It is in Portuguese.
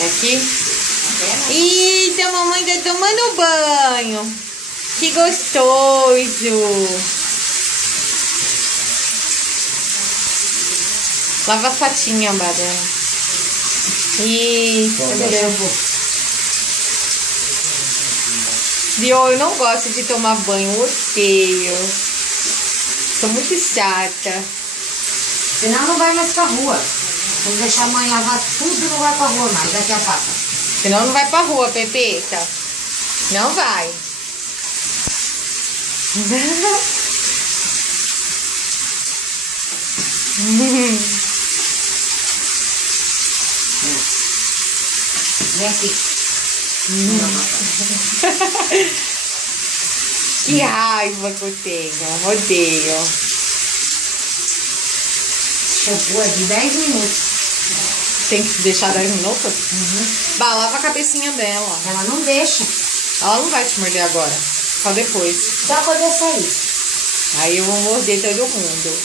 É aqui? Eita, a mamãe tá tomando banho. Que gostoso. Lava a patinha, Badana. Isso, Viu? Eu não gosto de tomar banho, odeio. Sou muito chata. Senão não vai mais pra rua. Vamos deixar a mãe lavar tudo e não vai pra rua mais, daqui a pouco. Senão não vai pra rua, Pepeta. Não vai. Vem aqui. Que raiva que eu tenho. Odeio. Shampoo é de 10 minutos. Tem que deixar 10 minutos? Bah, lava a cabecinha dela. Ela não deixa. Ela não vai te morder agora. Só depois. Só quando eu sair. Aí eu vou morder todo mundo.